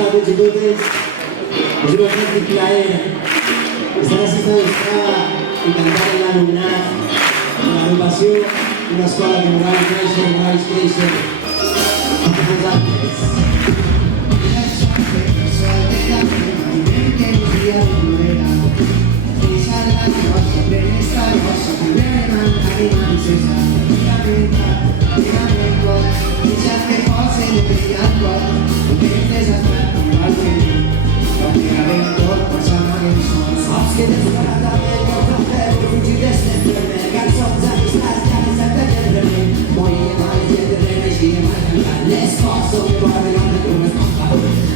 a tots i totes. És un autèntic plaer estar assistant a l'estrada i cantar en l'anomenat de l'agrupació d'una escola que volava créixer amb vosaltres. Saps que tens una rata que el cafè per fugir d'este cançons amistats que han estat de gent voy a mai de reeixir a cantar les coses que va regant de tu resposta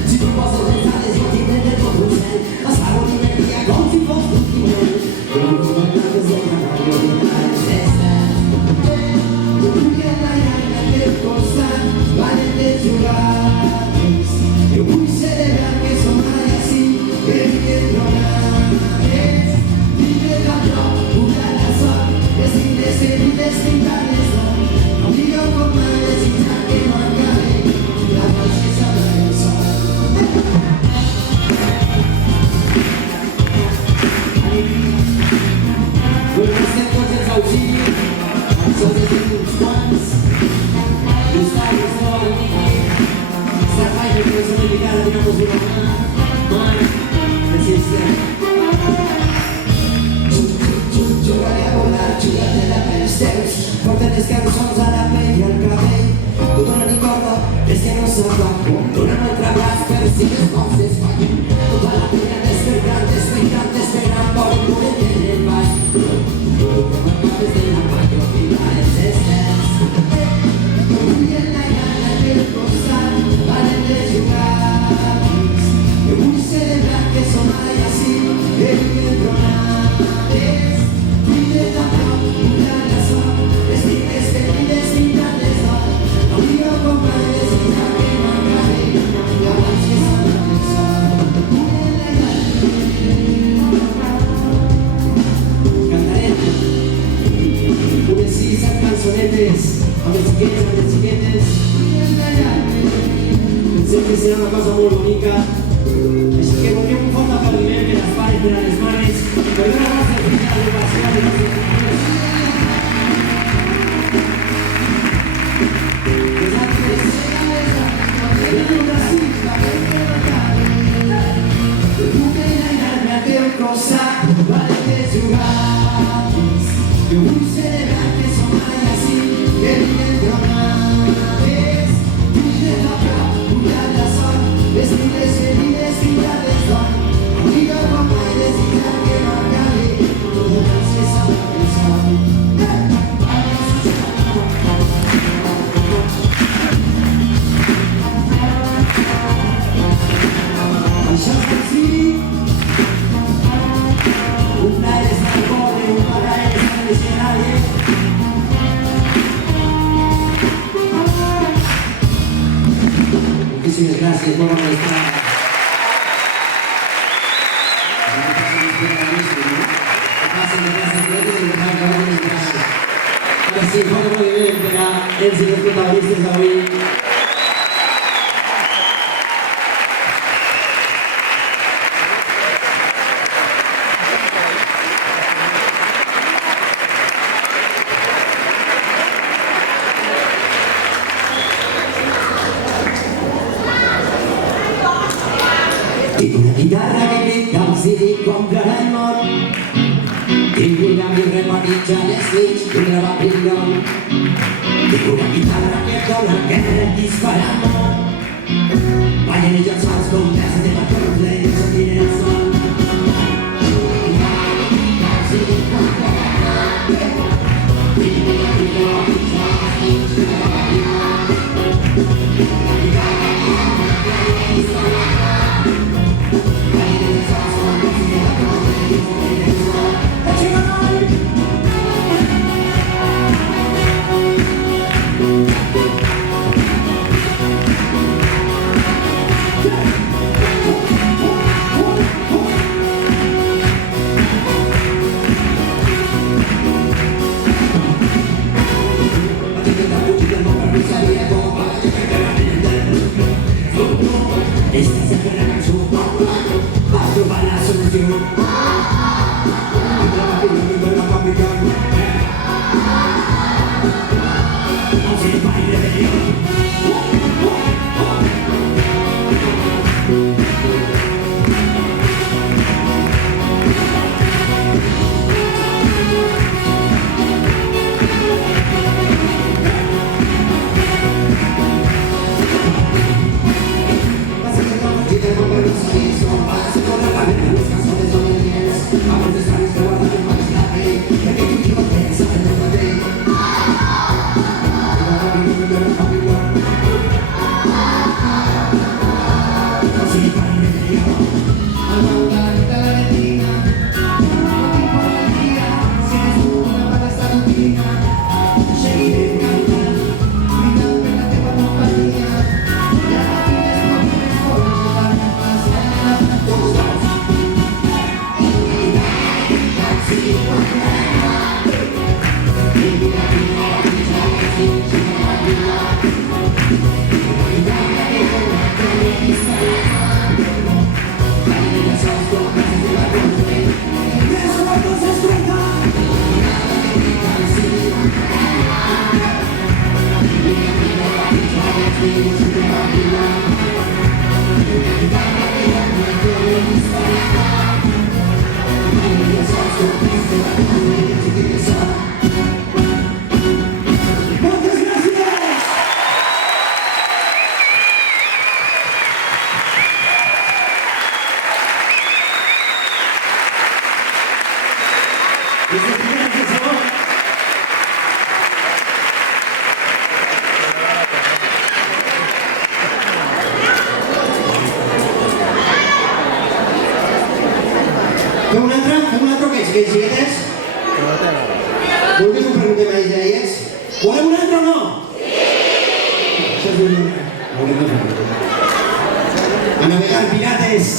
si tu poses les dades jo t'hi prendré tot un cent passar un dia com si fos un climent que l'última que es de cantar jo dinar les festes tu que la llana al teu costat valen de jugar jo vull celebrar que som ara així que vinguem trobar porten les cançons a la pell i al cabell tu no ricordo, és que no s'ha dona un altre braç per si les coses fallen tota la pena despertant por un moment en el ball tu que m'acabes de la mà jo tinc les estels tu vull la gana del costat valen de jugar jo vull celebrar que som ara i així el que tronades fill de ta prou una raó a los siguientes pensé que será una cosa muy bonita así que volvemos un fort aplaudiment per als pares per a les mares per donar gràcies a la agrupació de los yo vull celebrar que som ara així que vinguem tronades fill de la prou, pujat la sort vestides felides, pintades d'or amiga com mai desitjar que m'acabi donant que s'ha de pensar això és així un aire és al poble, un para és al escenari muchísimas gracias, muy buena estar Merci, molt bé per a ells i els protagonistes d'avui. Tinc una guitarra que grita els hi dic comprarà el món. Tinc un amic repartit a les nits d'un gravat brillon. Tinc una guitarra que dona que dispara el món. Ballen ells els fals com peces de patró ple i sentir el sol. Fem un altre o què, xiquetes? Voleu que us ho preguntem a ells i a elles? Voleu un altre o no? Sí! Això és un... A navegar, pirates!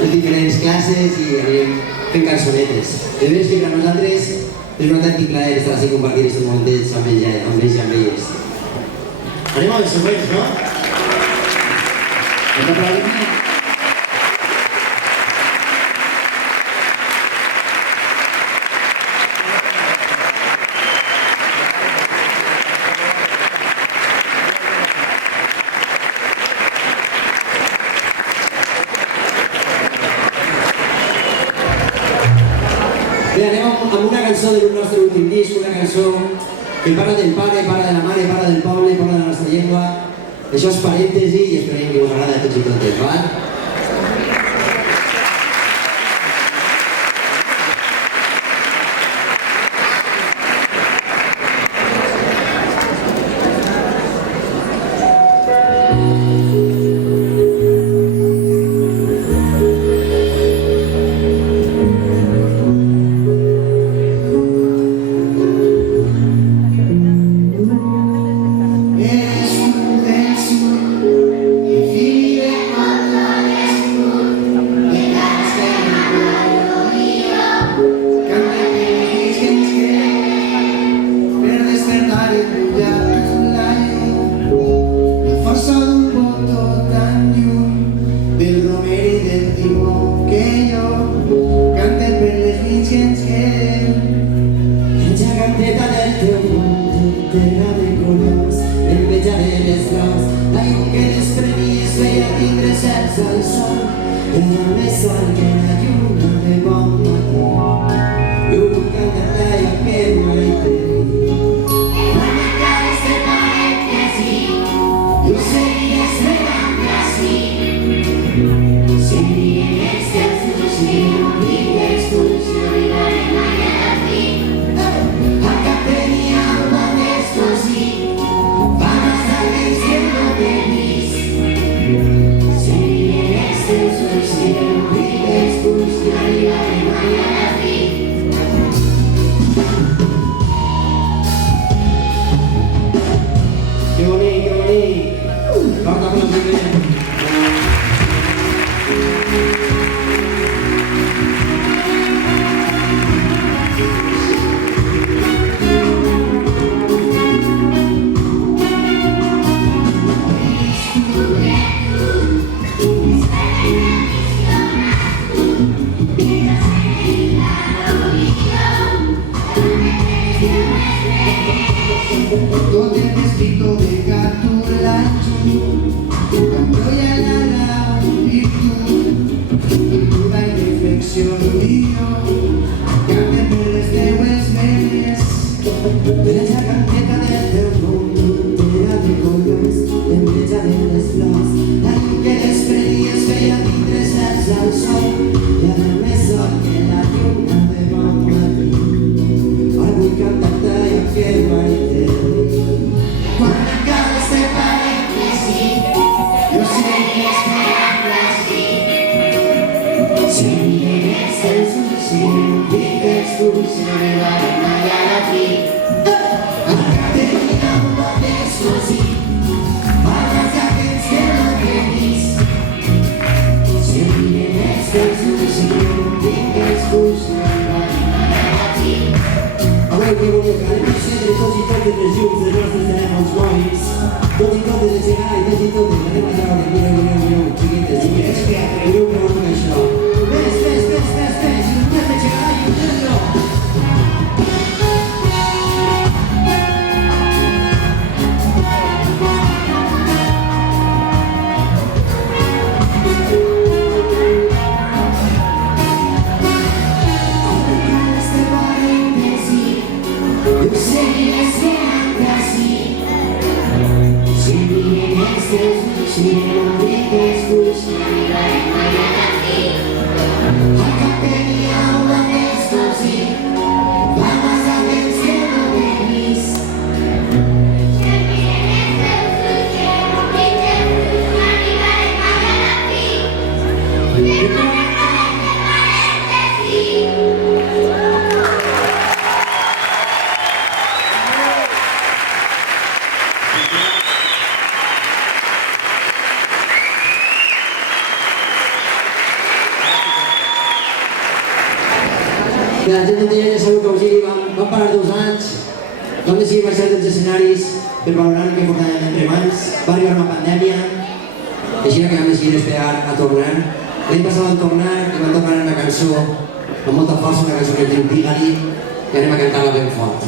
Les diferents classes i anirem fent cançonetes. De veres que per a nosaltres és un autèntic plaer estar així compartir aquests momentets amb ells i amb elles. Anem a les següents, no? Bé, anem amb una cançó del nostre últim disc, una cançó que parla del pare, parla de la mare, parla del poble, parla de la nostra llengua. Això és parèntesi i esperem que us agrada a tots i totes, val? Eres un denso que vive con la senza il sole e la messa anche la lluna de bon matí. Io vull cantar-te i aquest matí. Quan acabes de parèntesi, jo seguies negant així. Seria els teus ulls que no tingués ulls, no arribaré mai a la fi. Al cap tenia una descosi, fa massa temps que no t'he vist. Seria els teus ulls que no tingués ulls, no arribaré mai a la fi. Que bonic, que bonic. Porta per la primera. Todo el vestido de Gatulacho, cuando ya la virtud, duda y reflexión mío, cambia les teues venes, de la canteta del teu mundo, entera de colors, enveja de les flors, la llum que desprenies feia tindre certs al sol, i ara més sol que la lluna de bon matí. Ara vull cantar-te i aquest matí. Quan acabes de parèntesi, jo sé que esperant així. Seria els teus ulls i no tingués ulls, no arribaré mai a la fi. Al cap tenia una descosi, fa massa temps que no t'he vist. Seria els teus ulls i no tingués ulls, no arribaré mai a la fi. Avui que volia que anem sempre tots i totes les llums dels nostres telèfons mòbils, tots i totes les gegades i tots i totes anem a treure, mireu, xiquetes, xiquetes, mireu que bonic això. Ves, i un de gegada i un de la gent de Salut Auxili van parar 2 anys, vam decidir marxar dels escenaris per valorar el que portàvem entre mans, va arribar una pandèmia, així que vam decidir esperar a tornar. L'any passat vam tornar i vam tornar una cançó amb molta força, una cançó que es diu Digue-li, i anem a cantar-la ben fort.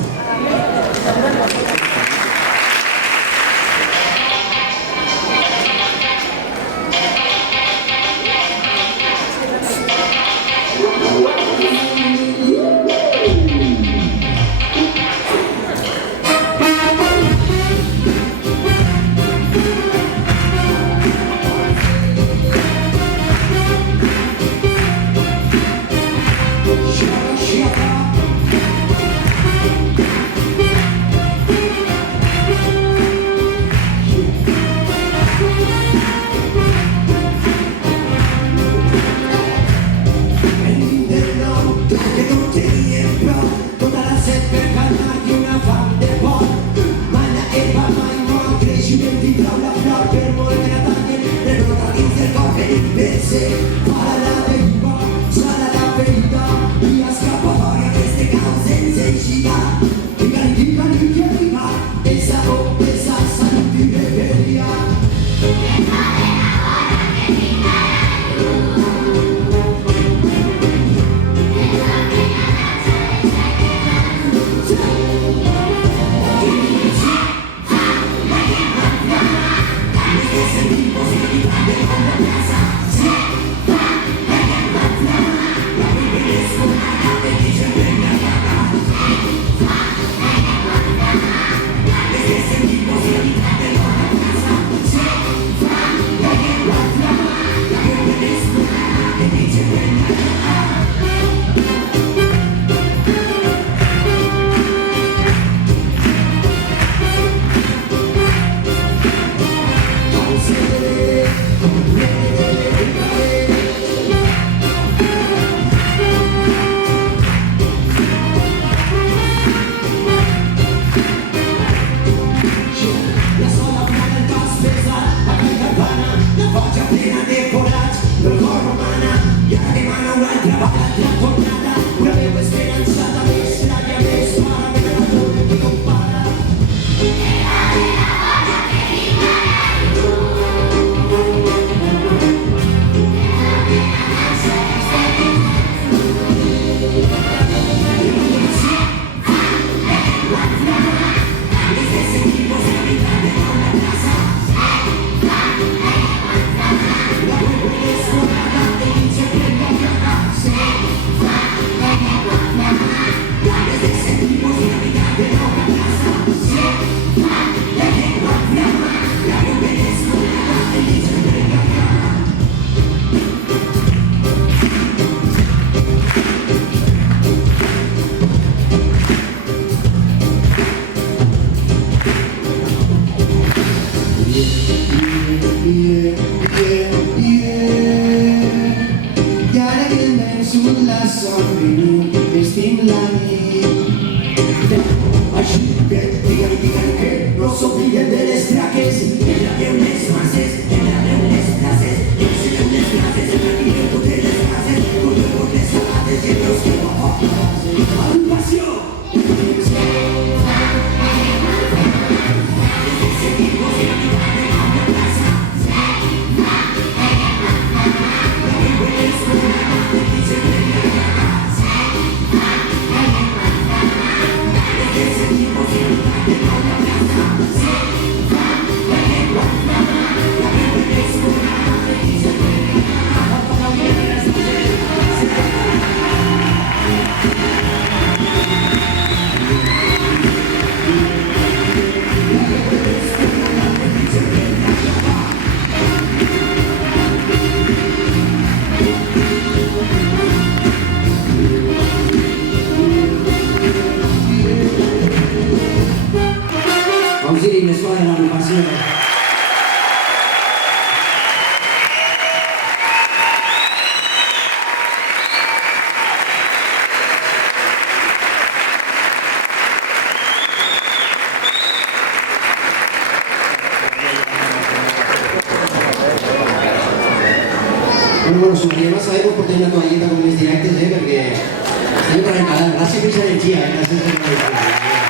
Bueno, si ho anirem a saber, pues portem una toalleta com més directes, perquè estem recalant. Gràcies per aquesta energia, gràcies per aquesta energia.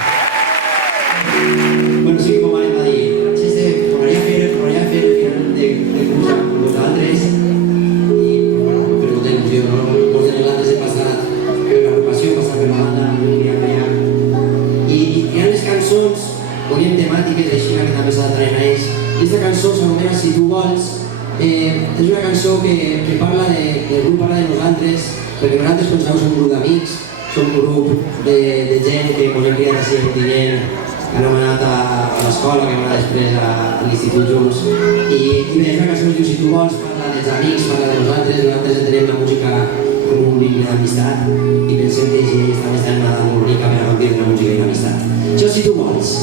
Bueno, sí, com anem a dir, tornaria a fer el final de curs amb vosaltres i, bueno, per molta il·lusió, no? Molts de nosaltres hem passat per l'agrupació, passat per la banda, i hi ha les cançons, volíem temàtiques, així que també s'adaptaran a ells. Aquesta cançó s'anomena Si tu vols. És una cançó que parla del grup, parla de nosaltres, perquè nosaltres, com sabeu, som un grup d'amics, som un grup de gent que ens hem criat així en Ontinyent, que hem anat a l'escola, que hem anat després a l'institut junts. I bé, és una cançó que es diu Si tu vols, parla dels amics, parla de nosaltres entenem la música com un vincle d'amistat i pensem que ells també estan en una edat molt bonica per a gaudir de la música i l'amistat. Això Si tu vols.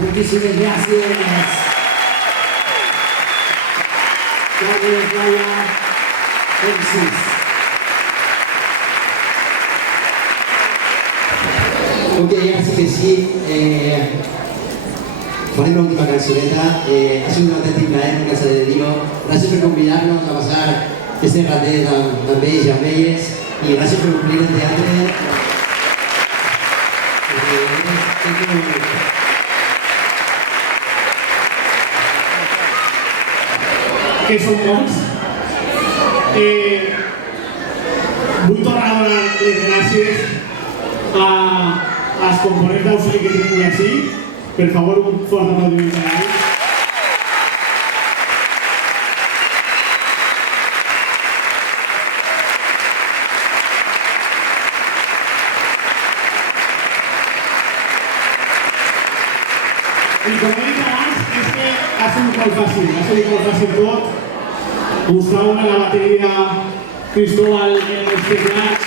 Muchísimas gracias. Carlos Vaya, MCs. Ok, ara sí que sí. Farem l'última cançoneta. Ha sigut un autèntic plaer, no cansaré de dir-ho. Gràcies per convidar-nos a passar este ratet amb ells i amb elles. I gràcies per omplir el teatre. Que són molts. Vull tornar a donar les gràcies als components d'Auxili que tenim aquí. Per favor, un fort aplaudiment per a ells. fàcil, ha sigut molt fàcil tot. Gustavo en la bateria, Cristóbal en els teclats,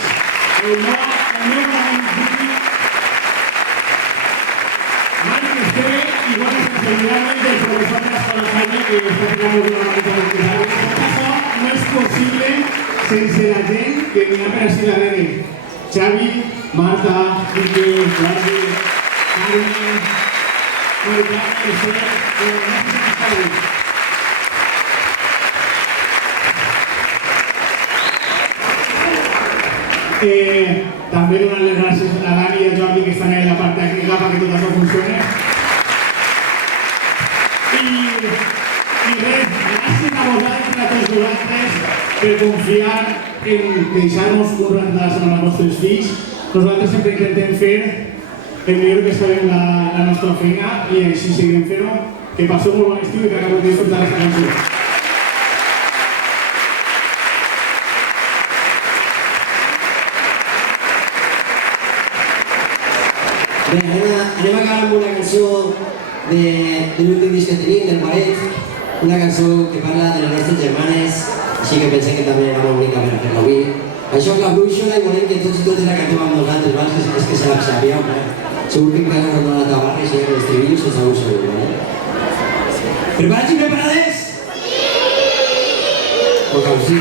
el meu Mike Esteve y bueno, especialmente el profesor de la Escuela Jaime que está tirando de una manita de tirar. En este caso no es posible sense la gent que n'hi ha per així darrere. Xavi, Marta, Quique, Jordi, Carmen, Marta, Esther, gràcies per estar avui. També donar les gràcies a Dani i a Jordi que estan en la part tècnica perquè tot això funcioni. I res, gràcies a vosaltres, a tots vosaltres, per confiar en deixar-nos un rato de la setmana amb els vostres fills. Nosaltres sempre intentem fer el millor que sabem la nostra feina i així seguirem fent-ho. Que passeu molt bon estiu i que acabeu de disfrutar aquesta cançó. Bé, anem a acabar amb una cançó de l'últim disc que tenim, del Paret, una cançó que parla de les nostres germanes, així que pensem que també era molt bonica per fer-la avui. Això que la brúixola i volem que tots i totes la cantem amb nosaltres, abans és que se la sabíeu, segur que encara no dona la teva barra i segur que l'estribillo se segur segur, Preparats i preparades? Sí! Pues que sí.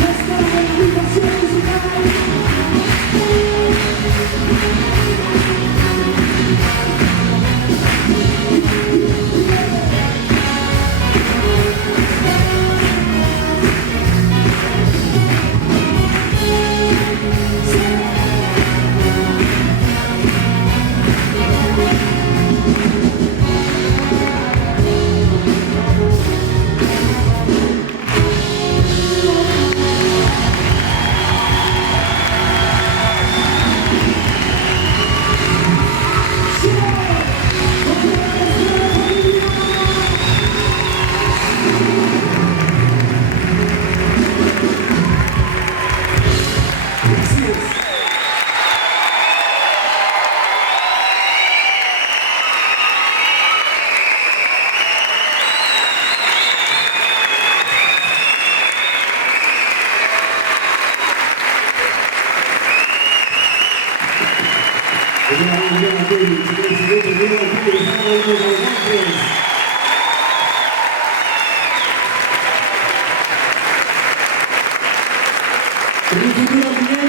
Let's go. Un futuro